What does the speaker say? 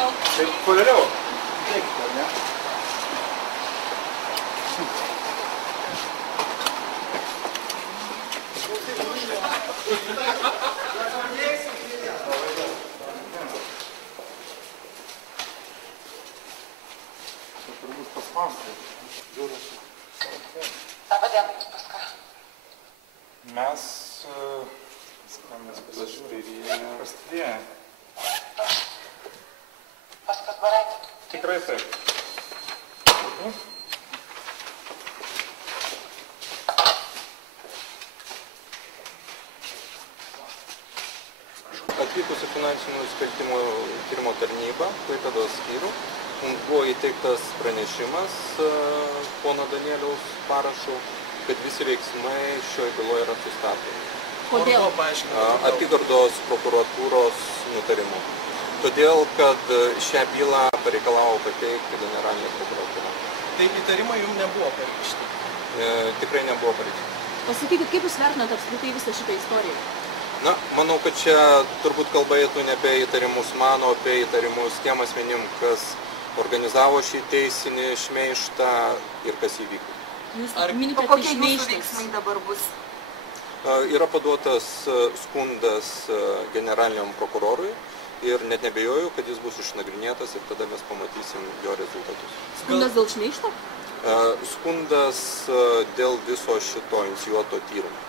gal. Taip, vėliau. Teikite, ne? Čia turbūt paspausti. Labą dieną, jūs pas ką? Mes prasidėję. Pas Kasbaraitį. Tikrai taip. Atvykus į finansinių nusikaltimų tyrimo tarnybą, Klaipėdos skyrių, mums buvo įteiktas pranešimas pono Danieliaus parašu, kad visi veiksmai šioje byloje yra sustatomi. Kodėl? Apygardos prokuratūros nutarimu. Todėl, kad šią bylą pareikalavo pateikti generalinė prokuratūra. Tai įtarimai jums nebuvo pareikšti? Tikrai nebuvo pareikšti. Pasakykit, kaip jūs vertinate apskritai visą šitą istoriją? Na, manau, kad čia turbūt kalba eitų ne apie įtarimus mano, apie įtarimus tiem asmenim, kas organizavo šį teisinį šmeižtą ir kas įvyko. Jūs minite, O kokie jūsų veiksmai dabar bus? Yra paduotas skundas generaliniam prokurorui ir net nebejoju, kad jis bus išnagrinėtas ir tada mes pamatysim jo rezultatus. Skundas dėl šmeižto? Skundas dėl viso šito inicijuoto tyrimo.